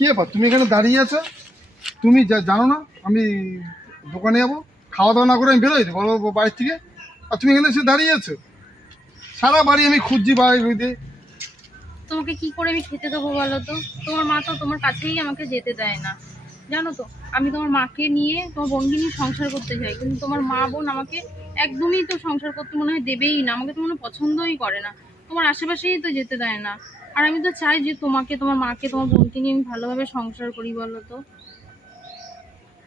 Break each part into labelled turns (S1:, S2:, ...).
S1: কি ব্যাপার তুমি এখানে দাঁড়িয়ে আছো? তুমি জানো না, আমি দোকানে যাব খাওয়া দাওয়া না করে আমি বেরোই বলো বাড়ির থেকে। আর তুমি এখানে এসে দাঁড়িয়ে আছো? সারা বাড়ি আমি খুঁজছি বাড়িতে
S2: তোমাকে কি করে আমি খেতে দেবো বলো তো? তোমার মা তো তোমার কাছেই আমাকে যেতে দেয় না। জানো তো, আমি তোমার মাকে নিয়ে তোমার বোনকে নিয়ে সংসার করতে চাই কিন্তু তোমার মা বোন আমাকে একদমই তো সংসার করতে মনে হয় দেবেই না। আমাকে তো মনে পছন্দই করে না। তোমার আশেপাশেই তো যেতে দেয় না। আর আমি তো চাই যে তোমাকে তোমার মাকে তোমার বোনকে নিয়ে আমি ভালোভাবে সংসার করি বলো তো।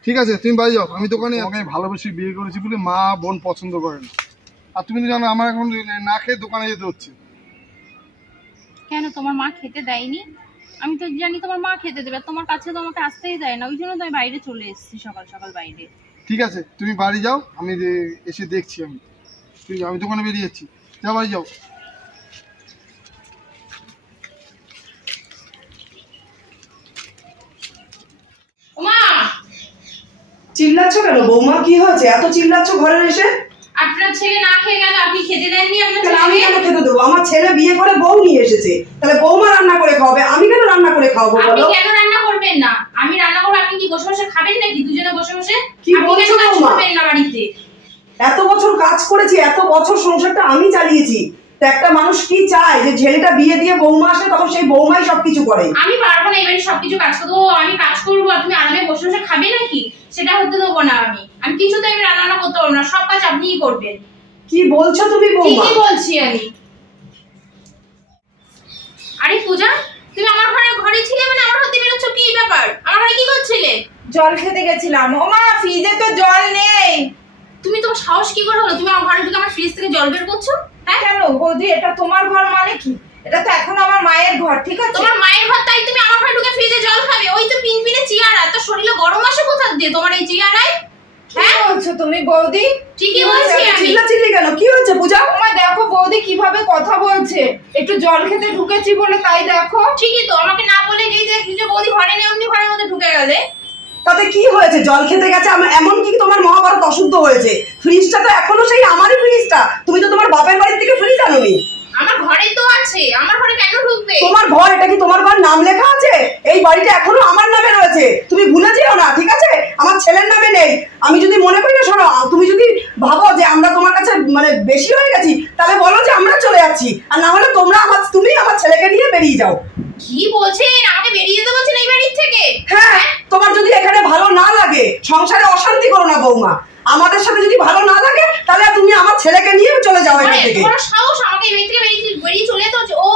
S1: ঠিক আছে তুমি বাড়ি যাও আমি দোকানে আমি ভালোবেসে বিয়ে করেছি বলে মা বোন পছন্দ করে না। আর তুমি তো জানো আমার এখন না খেয়ে দোকানে যেতে হচ্ছে।
S2: কেন তোমার মা খেতে দেয়নি? আমি তো জানি তোমার মা খেতে দেবে আর তোমার কাছে তো আমাকে আসতেই দেয় না ওই জন্য তো আমি বাইরে চলে এসেছি সকাল সকাল বাইরে।
S1: ঠিক আছে তুমি বাড়ি যাও আমি এসে দেখছি আমি। ঠিক আমি দোকানে বেরিয়ে যাচ্ছি। যাও বাড়ি যাও।
S3: চিল্লাচ্ছ কেন? বৌমা কি হয়েছে? এত চিল্লাচ্ছ ঘরে এসে?
S2: আপনার ছেলে না খেয়ে গেল আপনি খেতে দেননি আপনার
S3: তাহলে আমি কেন খেতে দেবো? আমার ছেলে বিয়ে করে বউ নিয়ে এসেছে। তাহলে বৌমা রান্না করে খাওয়াবে। আমি কেন রান্না করে খাওয়াবো
S2: আপনি কেন রান্না করবেন না? আমি রান্না করব আপনি কি বসে বসে খাবেন নাকি? দুজনে বসে বসে?
S3: কি বলছো বৌমা?
S2: না বাড়িতে?
S3: এত বছর কাজ করেছি এত বছর সংসারটা আমি চালিয়েছি। তো একটা মানুষ কি চায় যে ছেলেটা বিয়ে দিয়ে বৌমা আসে তখন সেই বৌমাই সবকিছু করে?
S2: আমি পারব না এবারে সবকিছু কাজ করব আমি কাজ করব আর তুমি আরামে বসে বসে খাবে নাকি? সেটা হতে দেবো না আমি। আমি কিছুতে আমি রান্না করতে পারব না। সব কাজ আপনিই করবেন।
S3: কি বলছো তুমি বৌমা?
S2: ঠিকই বলছি আমি। আরে পূজা তুমি আমার ঘরে ঘরে ছিলে মানে আমার হাতে বেরোচ্ছ কি ব্যাপার? আমার ঘরে কি করছিলে?
S4: জল খেতে গেছিলাম। ও মা ফ্রিজে তো জল নেই।
S2: তুমি তোমার সাহস কি করে হলো? তুমি আমার ঘরে ঢুকে আমার ফ্রিজ থেকে জল বের করছ?
S4: কেন? বৌদি এটা তোমার ঘর মানে কি? এটা তো এখন আমার মায়ের ঘর ঠিক আছে?
S2: তোমার মায়ের ঘর তাই তুমি আমার ঘরে ঢুকে ফ্রিজে জল খাবে। ওই তো পিনপিনে চেয়ার এত শরীরে গরম আসে কোথা দিয়ে? তোমার এই চেয়ারায়?
S4: হ্যাঁ? বলছো তুমি বৌদি?
S2: ঠিকই বলছি আমি।
S3: চিল্লা চিল্লি কেন? কি হয়েছে পূজা
S4: মা দেখো বৌদি কীভাবে কথা বলছে। একটু জল খেতে ঢুকেছি বলে তাই দেখো।
S2: ঠিকই তো আমাকে না বলে যেই যে যে বৌদি ঘরে নেই অমনি ঘরের মধ্যে ঢুকে গেলে।
S3: তাতে কি হয়েছে? জল খেতে গেছে এমন কি তোমার মহাভারত অশুদ্ধ হয়েছে। ফ্রিজটা তো এখনও সেই আমারই ফ্রিজটা তুমি তো তোমার বাপের বাড়ির থেকে ফ্রিজ আনোনি।
S2: আমার ঘরে তো আছে। আমার ঘরে কেন ঢুকবে?
S3: তোমার ঘর এটা কি তোমার ঘর নাম লেখা আছে? এই বাড়িটা এখনও আমার নামে রয়েছে। তুমি ভুলে যেও না ঠিক আছে? আমার ছেলের নামে নেই। আমি যদি মনে করি না শোনো তুমি যদি ভাবো যে আমরা তোমার কাছে মানে বেশি হয়ে গেছি তাহলে বলো যে আমরা চলে যাচ্ছি। আর না হলে তোমরা আমার তুমি আমার ছেলেকে নিয়ে বেরিয়ে যাও।
S2: কি বলছেন? আমাকে বেরিয়ে যেতে বলছেন এই বাড়ির থেকে?
S3: হ্যাঁ? তোমার যদি এখানে ভালো না লাগে সংসারে অশান্তি করো না বৌমা। আমাদের সাথে যদি ভালো না লাগে তাহলে তুমি আমার ছেলেকে নিয়ে চলে যাও এখান থেকে।
S2: তোমার সাহস আমাকে এই থেকে বেরিয়ে বেরিয়ে চলে যেতে হচ্ছে ও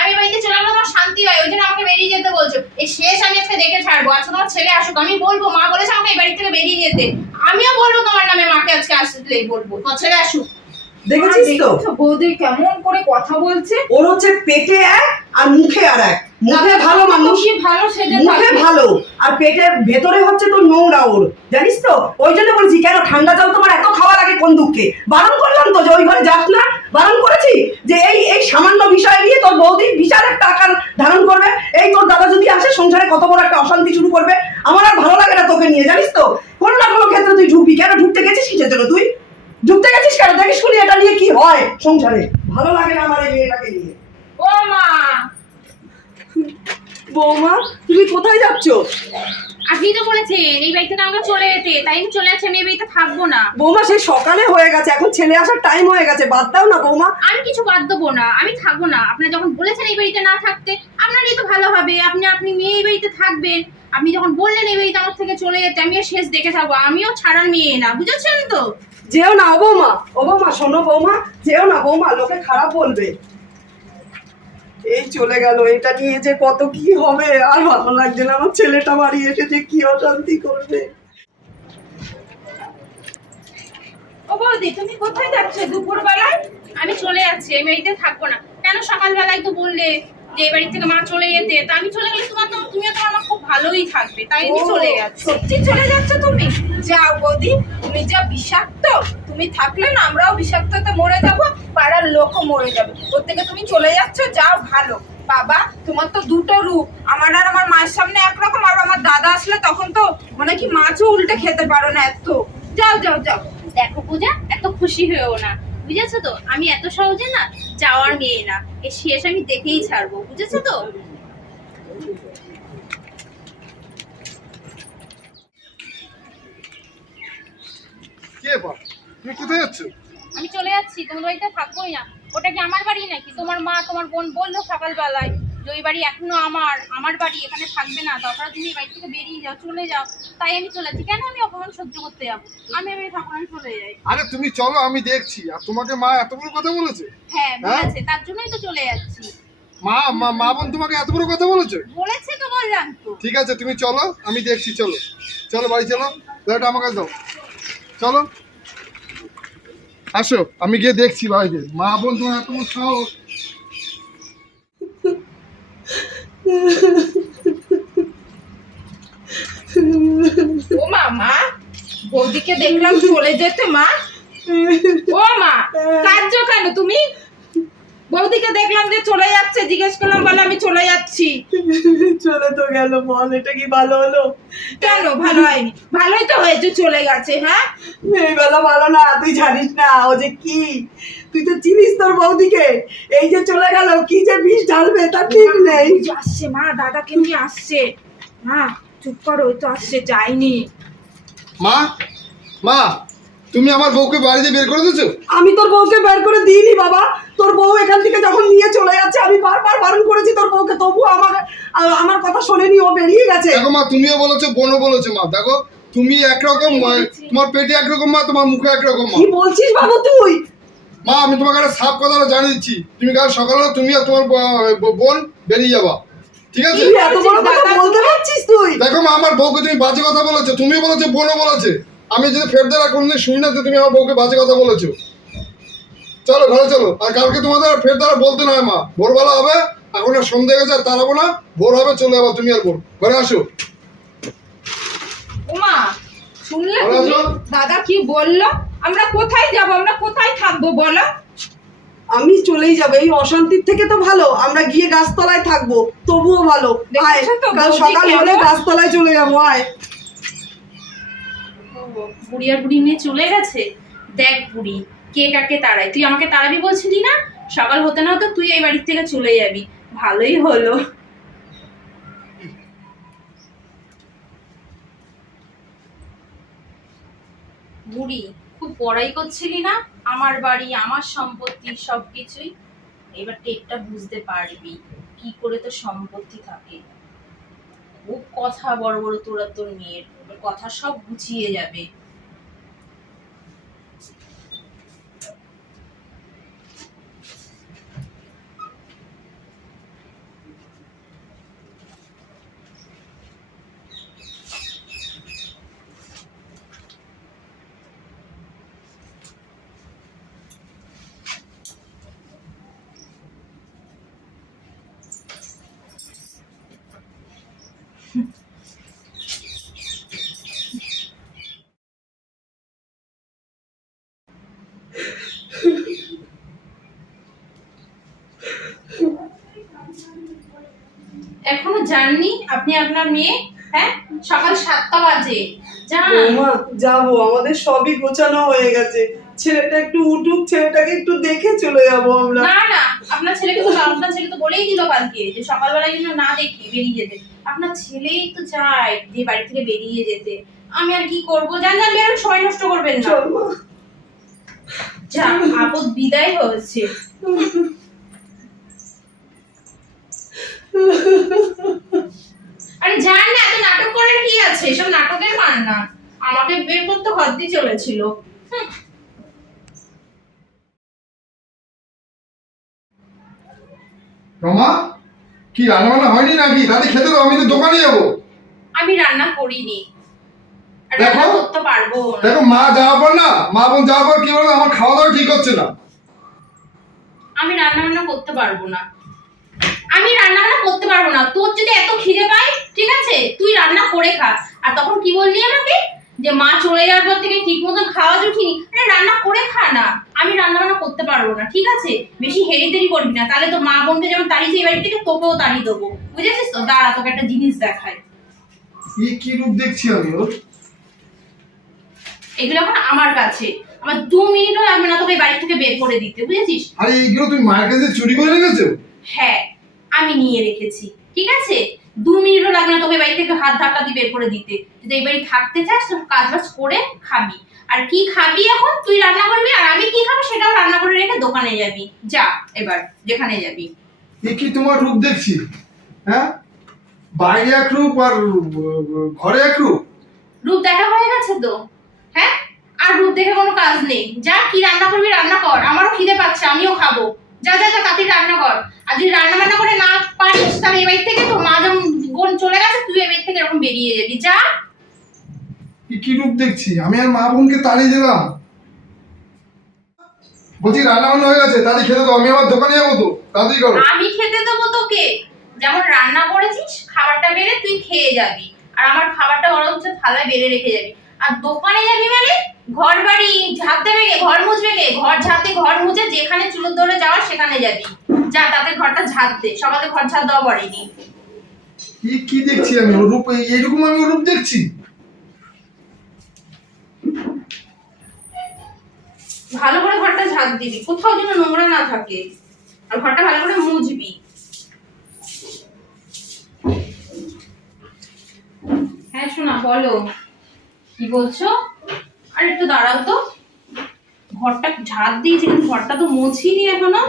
S2: আমি বাড়িতে চলে গেলে আমার শান্তি হয় ওই জন্য আমাকে বেরিয়ে যেতে বলছো। এই শেষ আমি আজকে দেখে ছাড়বো আজকে তোমার ছেলে আসুক আমি বলব মা বলেছে আমাকে এই বাড়ি থেকে বেরিয়ে যেতে। আমিও বলব তোমার নামে মাকে আজকে আসলেই বলব তোমার ছেলে আসুক।
S3: দেখেছিস তো?
S4: বৌদি কেমন করে কথা বলছে?
S3: ওর হচ্ছে পেটে এক আর মুখে আর এক। মুখে ভালো মানুষ।
S4: ভালো
S3: মুখে। ভালো। আর পেটের ভেতরে হচ্ছে তোর নোংরা ওর জানিস তো? ওই জন্য বলছি কেন ঠান্ডা জল তোমার এত খাওয়া লাগে কোন দুঃখে? বারণ করলাম তো যে ওই ঘরে যাস না। বারণ করেছি যে এই এই সামান্য বিষয় নিয়ে তোর বৌদি বিশাল একটা আকার ধারণ করবে। এই তোর দাদা যদি আসে সংসারে কত বড় একটা অশান্তি শুরু করবে। আমার আর ভালো লাগে না তোকে নিয়ে জানিস তো? কোনো না কোনো ক্ষেত্রে তুই ঢুকবি। কেন ঢুকতে গেছিস কিসের জন্য তুই? ঢুকতে গেছিস কেন? দেখিস শুনি এটা নিয়ে কি হয় সংসারে। ভালো লাগে না আমার এই মেয়েটাকে নিয়ে।
S4: ও মা!
S3: বৌমা তুমি কোথায় যাচ্ছ?
S2: আপনি তো বলেছেন এই বাড়ি থেকে আমাকে চলে যেতে তাই আমি চলে যাচ্ছি আমি এই বাড়িতে থাকব না।
S3: বৌমা সেই সকালে হয়ে গেছে এখন ছেলে আসার টাইম হয়ে গেছে বাদ দাও না বৌমা।
S2: আমি কিছু বাদ দেবো না আমি থাকব না। আপনি যখন বলেছেন এই বাড়িতে না থাকতে আপনারই তো ভালো হবে আপনি আপনি মেয়ে এই বাড়িতে থাকবেন। আপনি যখন বললেন এই বাড়িতে আমার থেকে চলে যেতে আমিও শেষ দেখে থাকব আমিও ছাড়ার মেয়ে না বুঝেছেন তো?
S3: যেও না ও বৌমা ও বৌমা শোনো বৌমা যেও না বৌমা লোকে খারাপ বলবে। এই চলে গেল এটা নিয়ে যে কত কি হবে? আর ভালো লাগছে না আমার ছেলেটা বাড়ি এসে যে কি অশান্তি করবে?
S4: ও বৌদি তুমি কোথায় যাচ্ছ দুপুর বেলায়
S2: আমি চলে যাচ্ছি এই বাড়িতে থাকব না। কেন সকালবেলায় তো বললে যে এই বাড়ি থেকে মা চলে যেতে? তা আমি চলে গেলে তোমার তো তুমিও তো আমার খুব ভালোই থাকবে তাই আমি চলে যাচ্ছি।
S4: সত্যি চলে যাচ্ছ তুমি? যাও বৌদি তুমি যা বিষাক্ত তুমি থাকলে না আমরাও বিষাক্ততে মরে যাব পাড়ার লোকও মরে যাবে। ওর থেকে তুমি চলে যাচ্ছ যাও ভালো। বাবা তোমার তো দুটো রূপ। আমার আর আমার মায়ের সামনে একরকম আর আমার দাদা আসলে তখন তো মানে কি মাছও উল্টে খেতে পারো না এত। যাও যাও যাও।
S2: দেখো পূজা এত খুশি হয়েও না। বুঝেছ তো? আমি এত সহজে না যাওয়ার মেয়ে না। এ শেষ আমি দেখেই ছাড়বো। বুঝেছ তো?
S1: কে বল? তুমি কোথায় যাচ্ছ?
S2: আমি চলে যাচ্ছি তোমার বাড়িতে থাকবোই না। ওটা কি আমার বাড়ি নাকি? তোমার মা তোমার বোন বলল সকালবেলায় যে ওই বাড়ি এখনও আমার আমার বাড়ি এখানে থাকবে না। তারপরে তুমি এই বাড়ি থেকে বেরিয়ে যাও চলে যাও। তাই আমি চলে যাচ্ছি। কেন আমি অপমান সহ্য করতে যাব? আমি আমি থাকব আমি চলে যাই।
S1: আরে তুমি চলো আমি দেখছি। আর তোমাকে মা এত বড় কথা বলেছে?
S2: হ্যাঁ বলেছে তার জন্যই তো চলে যাচ্ছি।
S1: মা মা মা বোন তোমাকে এত বড় কথা বলেছে?
S2: বলেছে তো বললাম তো।
S1: ঠিক আছে তুমি চলো আমি দেখছি চলো। চলো বাড়ি চলো। ব্যাগটা আমার কাছে দাও। চলো। আসো, আমি গিয়ে দেখছি বাড়িতে মা বোন তোমার এত সাহস
S4: ও মা মা, বৌদিকে দেখলাম চলে যেতে, মা। ও মা, কাঁদছো কেন তুমি? বৌদিকে দেখলাম যে চলে যাচ্ছে জিজ্ঞেস করলাম বলে আমি চলে যাচ্ছি।
S3: চলে তো গেল বল এটা কি ভালো হলো?
S4: কেন? ভালো হয়নি। ভালোই তো হয়েছে চলে গেছে হ্যাঁ?
S3: এই এইবেলা ভালো না তুই জানিস না ও যে কি? তুই তো চিনিস তোর বৌদিকে? এই যে চলে গেল কি যে বিষ ঢালবে তার ঠিক নেই।
S4: যে আসছে মা দাদা কেমনি আসছে। মা চুপ করো ওই তো আসছে যাইনি
S1: মা মা তুমি আমার বউকে বাড়িতে বের করে দিয়েছ?
S3: আমি তোর বউকে বের করে দিইনি বাবা। তোর বউ এখান থেকে যখন নিয়ে চলে যাচ্ছে আমি বারবার বারণ করেছি তোর বউকে। তবু আমার আমার কথা শোনেনি ও বেরিয়ে গেছে।
S1: দেখো মা তুমিও বলেছ বোনও বলেছ মা। দেখো তুমি একরকম মা- তোমার পেটে একরকম মা তোমার মুখে একরকম মা।
S3: কি বলছিস বাবু তুই?
S1: মা আমি তোমাকে একটা সাপ কথাটা জানিয়ে দিচ্ছি। তুমি কাল সকালে তুমি আর তোমার বোন বেরিয়ে যাবা। ঠিক আছে?
S3: এত বড় কথা বলতে পারছিস তুই?
S1: দেখো মা আমার বউকে তুমি বাজে কথা বলেছ তুমিও বলেছ বোনও বলেছে। আমি যদি ফের দ্বারা কোনদিন শুনি না যে তুমি আমার বউকে বাজে কথা বলেছ। চলো ঘরে চলো। আর কালকে তোমাদের আর ফের দ্বারা বলতে নয় মা। ভোরবেলা হবে এখন আর সন্ধ্যে গেছে আর তাড়াবো না। ভোর হবে চলে যাব তুমি আর বোন। ঘরে আসো।
S4: শুনলে? দাদা কি বলল? আমরা কোথায় যাব? আমরা কোথায় থাকব বলো?
S3: আমি চলেই যাব। এই অশান্তির থেকে তো ভালো। আমরা গিয়ে গাছতলায় থাকব। তবুও ভালো। সকাল হলে গাছতলায় চলে যাব আয়।
S2: বুড়ি আর বুড়ি নিয়ে চলে গেছে? দেখ বুড়ি, কে কাকে তাড়ায়? তুই আমাকে তাড়াবি বলছিলি না? সকাল হতে না হতে তুই এই বাড়ির থেকে চলে যাবি। ভালোই হলো। বুড়ি, খুব পড়াই করছিলি না? আমার বাড়ি, আমার সম্পত্তি সব কিছুই এবার টেকটা বুঝতে পারবি। কি করে তো সম্পত্তি থাকে? খুব কথা বড় বড় তোরা তোর মেয়ের কথা সব গুছিয়ে যাবে। এখনও জাননি? আপনি আপনার মেয়ে? হ্যাঁ? সকাল সাতটা বাজে। যান
S3: বৌমা যাব। আমাদের সবই গোছানো হয়ে গেছে। ছেলেটা একটু উঠুক ছেলেটাকে একটু দেখে চলে যাব আমরা।
S2: না না। আপনার ছেলেকে তো আপনার ছেলে তো বলেই দিল কালকে যে সকালবেলা কিন্তু না দেখি বেরিয়ে যেতে। আপনার ছেলেই তো চায় যে বাড়ি থেকে বেরিয়ে যেতে। আমি আর কি করব? জান জান বেরোন সময় নষ্ট করবেন না।
S3: চল মা।
S2: যা আপদ বিদায় হয়েছে। আরে জান না এত নাটক করার কি আছে? এসব নাটকের মান না। আমাকে বের করতে হদ্দি চলেছিল।
S1: রমা কি রান্না বান্না হয়নি নাকি? তাতে খেতে দাও আমি তো দোকানে যাব।
S2: আমি রান্না করিনি।
S1: দেখো।
S2: করতে পারব
S1: দেখো মা যাওয়ার পর না মা বোন যাওয়ার পর কি বলব আমার খাওয়া দাওয়া ঠিক হচ্ছে না।
S2: আমি রান্না বান্না করতে পারব না। আমি রান্না বান্না করতে পারব না। তোর যদি এত খিদে পায় ঠিক আছে? তুই রান্না করে খা। আর তখন কি বললি আমাকে? যে মা চলে যাওয়ার পর থেকে ঠিক মতন খাওয়া জুটিনি রান্না করে খা না। আমি রান্না বান্না করতে পারব না ঠিক আছে? বেশি হেরি দেরি করবি না। তাহলে তো মা বোনকে যেমন তাড়িয়েছে এই বাড়ি থেকে তোকেও তাড়িয়ে দেবো। বুঝেছিস তো? দাঁড়া তোকে একটা জিনিস দেখায়
S1: কি কি রূপ দেখছি আমি
S2: এগুলো এখন আমার কাছে। আমার দু মিনিটও লাগবে না তোকে বাড়ি থেকে বের করে দিতে বুঝেছিস?
S1: আরে এইগুলো তুমি মায়ের কাছে চুরি করে রেখেছো
S2: হ্যাঁ। আমি নিয়ে রেখেছি ঠিক আছে? দু মিনিটও লাগবে না তোকে বাড়ি থেকে হাত ধাক্কা দিয়ে বের করে দিতে। যদি এই বাড়ি থাকতে চাস তো কাজ বাজ করে খাবি। আর কি খাবি এখন? তুই রান্না করবি আর আমি কি খাব সেটাও রান্না করে রেখে দোকানে যাবি। যা এবার যেখানে যাবি।
S1: কি তোমার রূপ দেখছি? হ্যাঁ? বাইরে এক রূপ আর ঘরে এক রূপ?
S2: রূপ দেখা হয়ে গেছে তো? হ্যাঁ? আর রূপ দেখে কোনো কাজ নেই। যা কি রান্না করবি রান্না কর। আমারও খিদে পাচ্ছে আমিও খাব। যা যা যা তাড়াতাড়ি রান্না কর। আর যদি রান্না বান্না করে না পারিস তাহলে এই বাড়ি থেকে তো মা যেমন বোন চলে গেছে তুই এই বাড়ি থেকে এরকম বেরিয়ে যাবি। যা।
S1: এ কি রূপ দেখছি? আমি আর মা বোনকে তাড়িয়ে দিলাম। বলছি রান্না বান্না হয়ে গেছে তাড়াতাড়ি খেতে দাও আমি আবার দোকানে যাব তো তাড়াতাড়ি করো।
S2: আমি খেতে দেবো তোকে। যেমন রান্না করেছিস খাবারটা বেড়ে তুই খেয়ে যাবি। আর আমার খাবারটা বরঞ্চ থালায় বেড়ে রেখে যাবি। আর দোকানে যাবি মানে ঘর বাড়ি ঝাঁপ দেবে কে ঘর মুছবে কে? ঘর ঝাঁপতে ঘর মুছে যেখানে চুলোর দৌড়ে যাওয়ার সেখানে যাবি। যা তাতে ঘরটা ঝাঁপ দে সকালে ঘর ঝাঁপ দেওয়া পড়েনি
S1: কি কি দেখছি আমি? রূপ এই- এইরকম আমি রূপ দেখছি?
S2: ভালো করে ঘরটা ঝাঁপ দিবি। কোথাও যেন নোংরা না থাকে। আর ঘরটা ভালো করে মুছবি। হ্যাঁ শোনা বলো। কি বলছো? আর একটু দাঁড়াও তো। ঘরটা ঝাঁপ দিয়েছি কিন্তু ঘরটা তো মুছিনি এখনও।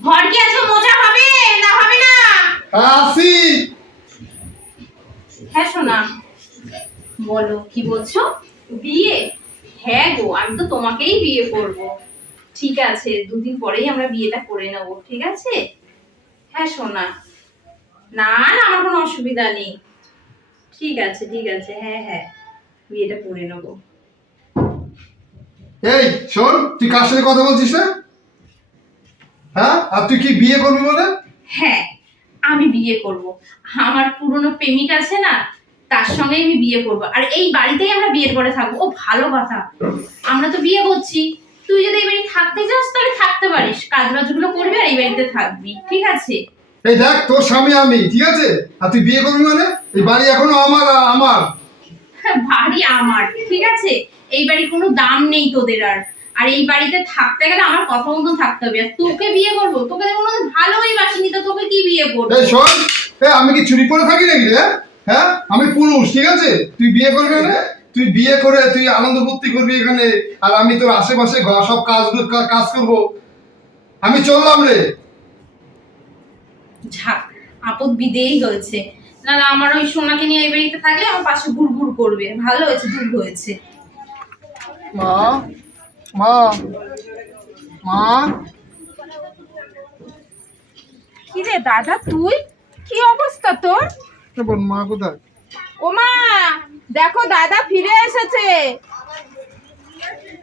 S2: ঘর কি আজকে মোছা হবে? না হবে না?
S1: আসি
S2: হ্যাঁ শোনা বলো কি বলছো? বিয়ে? হ্যাঁ গো আমি তো তোমাকেই বিয়ে করব। ঠিক আছে দুদিন পরেই আমরা বিয়েটা করে নেব ঠিক আছে? হ্যাঁ সোনা। না না আমার কোনো অসুবিধা নেই। ঠিক আছে ঠিক আছে হ্যাঁ হ্যাঁ। বিয়েটা করে নেব।
S1: এই শোন তুই কার সাথে কথা বলছিস না হ্যাঁ? আর তুই কি বিয়ে করবি বলে?
S2: হ্যাঁ আমি বিয়ে করব। আমার পুরনো প্রেমিক আছে না তার সঙ্গে আমি বিয়ে করব। আর এই বাড়িতেই আমরা বিয়ের পরে থাকব। ও ভালো কথা। আমরা তো বিয়ে করছি। তুই যদি এই বাড়ি থাকতে চাস তাহলে থাকতে পারিস। কাজ বাজগুলো করবি আর এই বাড়িতে থাকবি ঠিক আছে?
S1: এই দেখ তোর স্বামী আমি ঠিক আছে? আর তুই বিয়ে করবি মানে? এই বাড়ি এখনও আমার আমার।
S2: বাড়ি আমার ঠিক আছে? এই বাড়ির কোনো দাম নেই তোদের আর। আর এই বাড়িতে থাকতে গেলে আমার কথা মতন থাকতে হবে। আর তোকে বিয়ে করব? তোকে কোনো ভালোই বাসিনি তো তোকে কি বিয়ে করব?
S1: শোন আমি কি চুরি করে থাকি নাকি রে? হ্যাঁ? আমি পুরুষ ঠিক আছে? তুই বিয়ে করবি না তুই বিয়ে করে তুই আনন্দ ফুর্তি করবি এখানে? আর আমি তোর আশেপাশে ঘ- সব কাজ কাজ করব। আমি চললাম রে।
S2: ঝাক আপদ বিদেই হয়েছে। না না আমার ওই সোনাকে নিয়ে এই বাড়িতে থাকলে আমার পাশে ঘুর ঘুর করবে। ভালো হয়েছে দূর হয়েছে।
S1: মা মা মা।
S4: কি রে দাদা তুই? কি অবস্থা তোর?
S1: বল মা কোথায়?
S4: ওমা দেখো দাদা ফিরে এসেছে।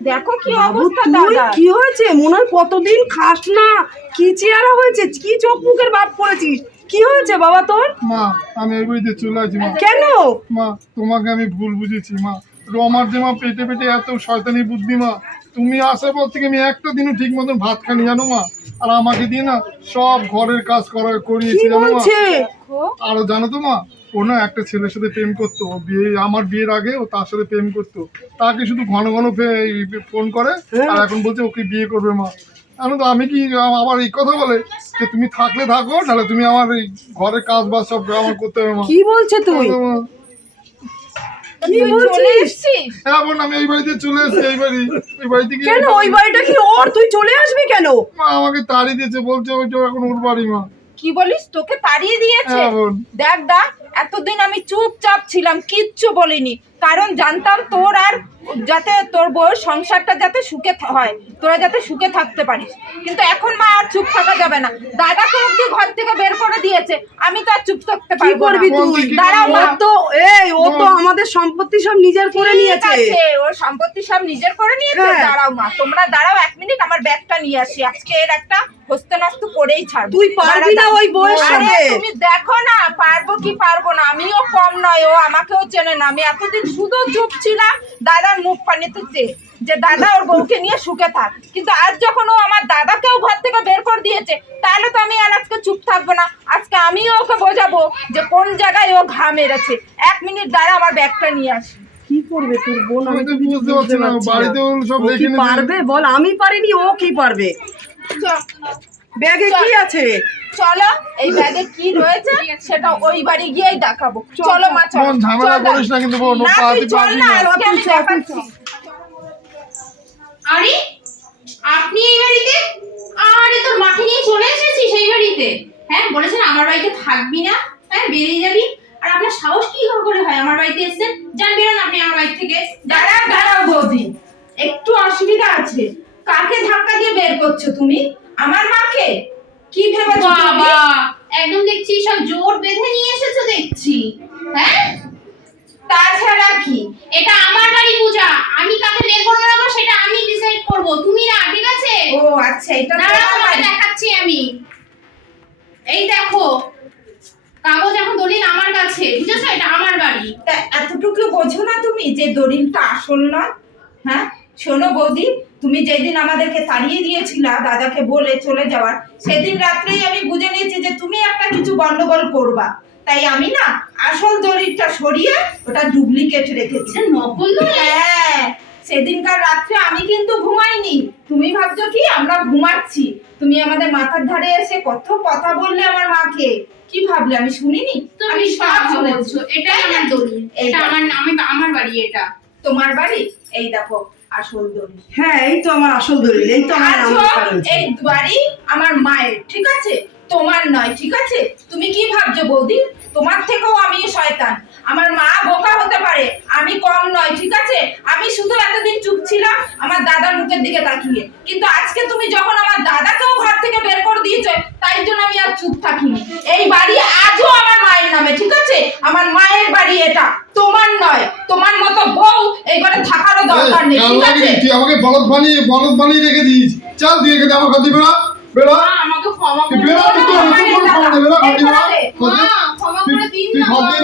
S4: দেখো কি অবস্থা দাদা।
S3: কি হয়েছে? মনে হয় কতদিন খাস না। কি চেহারা হয়েছে? কি চোখ মুখের ভাব করেছিস কি হয়েছে বাবা তোর?
S1: মা আমি এই বাড়িতে চলে আসি মা।
S3: কেন?
S1: মা তোমাকে আমি ভুল বুঝেছি মা। রমার যে মা পেটে পেটে এত শয়তানি বুদ্ধি মা তুমি আসার পর থেকে আমি একটা দিনও ঠিক মতন ভাত খানি জানো মা? আর আমাকে দিয়ে না সব ঘরের কাজ করা করিয়েছি জানো মা? আরও জানো তো মা ও না একটা ছেলের সাথে প্রেম করতো ও বিয়ে আমার বিয়ের আগে ও তার সাথে প্রেম করতো। তাকে শুধু ঘন ঘন ফোন করে আর এখন বলছে ওকে বিয়ে করবে মা। এখন তো আমি কি আম- আবার এই কথা বলে যে তুমি থাকলে থাকো তাহলে তুমি আমার এই ঘরের কাজ বাজ সব আমার করতে হবে
S3: কি বলছে তুই কি বলছিস?
S1: হ্যাঁ বোন আমি এই বাড়িতে চলে এসেছি এই বাড়ি এই বাড়ি থেকে
S3: কেন? ওই বাড়িটা কি ওর? তুই চলে আসবি কেন?
S1: মা আমাকে তাড়ি দিয়েছে বলছে ওইটা এখন ওর বাড়ি মা।
S4: কি বলিস? তোকে তাড়িয়ে দিয়েছে?
S1: হ্যাঁ
S4: দেখ দা এতদিন আমি চুপচাপ ছিলাম কিচ্ছু বলিনি। কারণ জানতাম তোর আর যাতে তোর বউয়ের সংসারটা যাতে সুখে হয় তোরা যাতে সুখে থাকতে পারিস। কিন্তু এখন মা আর চুপ থাকা যাবে না। দাদাকে অব্দি ঘর থেকে বের করে দিয়েছে আমি তো আর চুপ থাকতে
S3: কি
S4: পারব
S3: করবি তুই? ও
S4: মা।
S3: তো এই ও তো আমাদের সম্পত্তি সব নিজের করে নিয়েছে।
S4: ওর সম্পত্তি সব নিজের করে নিয়েছে।
S3: হ্যাঁ।
S4: দাঁড়াও মা তোমরা দাঁড়াও এক মিনিট আমার ব্যাগটা নিয়ে আসি। আজকে এর একটা হস্তে নষ্ট করেই ছাড়বো।
S3: তুই পারবি না ওই বউয়ের সাথে
S4: তুমি দেখো না পারব কি পারব না। আমিও কম নয় ও আমাকেও চেনে না। আমি এতদিন শুধু চুপ ছিলাম। দাদার মুখ পানিতে চেয়ে যে দাদা ওর বউকে নিয়ে সুখে থাক। কিন্তু আজ যখন ও আমার দাদাকেও ঘর থেকে বের করে দিয়েছে তাহলে তো আমি আর আজকে চুপ থাকব না। আজকে আমিও ওকে বোঝাবো যে কোন জায়গায় ও ঘা মেরেছে। এক মিনিট দাঁড়া আমার ব্যাগটা নিয়ে আসি।
S3: কি করবে তোর বোন?
S1: আমি তো বুঝতে পারছি না। বাড়িতে সব দেখে
S3: পারবে? বল আমি পারিনি ও কি পারবে। ব্যাগে কি আছে?
S4: চলো এই ব্যাগে কি রয়েছে সেটা ওই বাড়ি গিয়েই দেখাবো। চলো মা চলো।
S1: বোন, ঝামেলা করিস না কিন্তু বোন,
S4: না,
S1: পা
S4: তুই চল না। আজকে আমি দেখাচ্ছি।
S2: আরে আপনি এই বাড়িতে? আরে তোর মাকে নিয়ে চলে এসেছিস সেই বাড়িতে? হ্যাঁ বলেছেন আমার বাড়িতে থাকবি না। হ্যাঁ বেরিয়ে যাবি। আর আপনার সাহস কি করে হয় আমার বাড়িতে এসেছেন যান বেরোন আপনি আমার বাড়ি থেকে।
S4: দাঁড়াও দাঁড়াও বৌদি। একটু অসুবিধা আছে। কাকে ধাক্কা দিয়ে বের করছ তুমি? আমার মাকে? কি তুমি?
S2: বাবা একদম দেখছি সব জোর বেঁধে নিয়ে এসেছ দেখছি। হ্যাঁ?
S4: তাছাড়া কি?
S2: এটা আমার বাড়ি পূজা। আমি কাকে বের করব না সেটা আমি ডিসাইড করব। তুমি না ঠিক আছে?
S4: ও আচ্ছা এটা
S2: দাঁড়াও তোমাকে। দেখাচ্ছি আমি। এই দেখো কাগজ এখন দলিল আমার কাছে। বুঝেছ? এটা আমার বাড়ি।
S4: তা এতটুকু বোঝো না তুমি যে দলিলটা আসল না হ্যাঁ? শোনো বৌদি তুমি যেদিন আমাদেরকে তাড়িয়ে দিয়েছিলা দাদাকে বলে চলে যাওয়ার সেদিন রাত্রেই আমি বুঝে নিয়েছি যে তুমি একটা কিছু গন্ডগোল করবা। তাই আমি না আসল দলিলটা সরিয়ে ওটা ডুপ্লিকেট রেখেছি।
S2: নকল দলিল
S4: হ্যাঁ সেদিনকার রাত্রে আমি কিন্তু ঘুমাইনি। তুমি ভাবছ কি আমরা ঘুমাচ্ছি। তুমি আমাদের মাথার ধারে এসে কত কথা বললে আমার মাকে? কি ভাবলে আমি শুনিনি?
S2: তুমি
S4: আমি সব শুনেছি।
S2: বলছো এটাই আমার দলিল এটা আমার আমি আমার বাড়ি এটা।
S4: তোমার বাড়ি? এই দেখো আসল দলিল।
S3: হ্যাঁ এই তো আমার আসল দলিল এই তো আমার নাম।
S4: এই বাড়ি আমার মায়ের ঠিক আছে? তোমার নয় ঠিক আছে? তুমি কি ভাবছ বৌদি? তোমার থেকেও আমি শয়তান। আমার মা বোকা হতে পারে। আমি কম নয় ঠিক আছে? আমি শুধু এতদিন চুপ ছিলাম আমার দাদার মুখের দিকে তাকিয়ে। কিন্তু আজকে তুমি যখন আমার দাদাকেও ঘর থেকে বের করে দিয়েছ তাই জন্য আমি আর চুপ থাকিনি। এই বাড়ি আজও আমার মায়ের নামে ঠিক আছে? আমার মায়ের বাড়ি এটা তোমার নয় তোমার মতো বউ এই ঘরে থাকারও দরকার নেই ঠিক আছে?
S1: তুই আমাকে বলদ বানিয়ে বলদ বানিয়ে রেখে দিস চল তুই এখানে আমার খাতি বেড়া বেড়া
S2: মা আমাকে ক্ষমা করে
S1: বেড়া তুই তো নতুন করে খাওয়া বেড়া খাতি বেড়া
S2: মা ক্ষমা করে দিন
S1: তুই
S2: না
S1: খাতি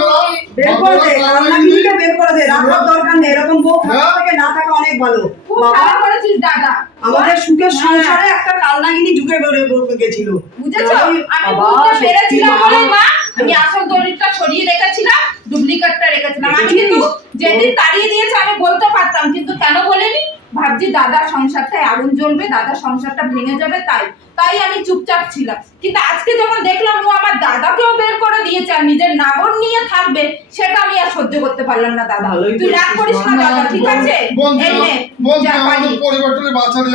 S3: বের করে দে কান্নাকিনিকে বের করে দে রাখার দরকার নেই। এরকম বউ? থেকে না থাকা অনেক ভালো। বাবা
S4: করেছিস দাদা।
S3: আমাদের সুখের
S4: হ্যাঁ।
S3: সংসারে একটা কালনাগিনী ঢুকে বেরোয় গেছিল।
S4: বুঝেছ?
S3: আমি-
S4: আমি বুঝতে পেরেছিলাম
S3: মা।
S4: মা আমি আসল দলিলটা সরিয়ে রেখেছিলাম ডুপ্লিকেটটা রেখেছিলাম। আমি কিন্তু যেদিন তাড়িয়ে দিয়েছে আমি বলতে পারতাম কিন্তু কেন বলিনি? ভাবছি দাদার সংসারটায় আগুন জ্বলবে দাদার সংসারটা ভেঙে যাবে তাই। তাই আমি চুপচাপ ছিলাম। কিন্তু আজকে যখন দেখলাম ও আমার দাদাকেও বের করে দিয়েছে আর নিজের নাগর নিয়ে থাকবে সেটা আমি আর সহ্য করতে পারলাম না দাদা। তুই রাগ করিস না দাদা ঠিক আছে।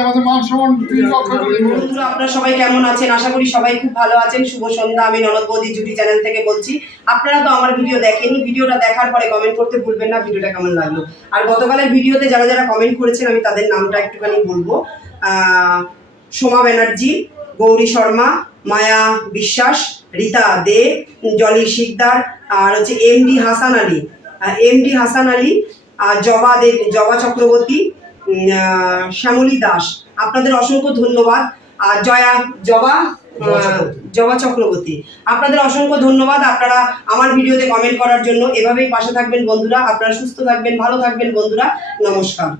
S1: আমাদের মান সম্মান।
S3: বন্ধুরা আপনারা সবাই কেমন আছেন? আশা করি সবাই খুব ভালো আছেন। শুভ সন্ধ্যা আমি ননদ বৌদি জুটি চ্যানেল থেকে বলছি। আপনারা তো আমার ভিডিও দেখেনি ভিডিওটা দেখার পরে কমেন্ট করতে ভুলবেন না ভিডিওটা কেমন লাগল? আর গতকালের ভিডিওতে যারা যারা কমেন্ট করেছেন আমি তাদের নামটা একটুখানি বলব। আহ, সোমা ব্যানার্জি গৌরী শর্মা মায়া বিশ্বাস রীতা দে জলি শিকদার আর হচ্ছে M D Hasan Ali. M D Hasan Ali আর জবা দে জবা চক্রবর্তী শ্যামলী দাস। আপনাদের অসংখ্য ধন্যবাদ। আর জয়া জবা জবা চক্রবর্তী। আপনাদের অসংখ্য ধন্যবাদ আপনারা আমার ভিডিওতে কমেন্ট করার জন্য। এভাবেই পাশে থাকবেন বন্ধুরা। আপনারা সুস্থ থাকবেন ভালো থাকবেন বন্ধুরা। নমস্কার।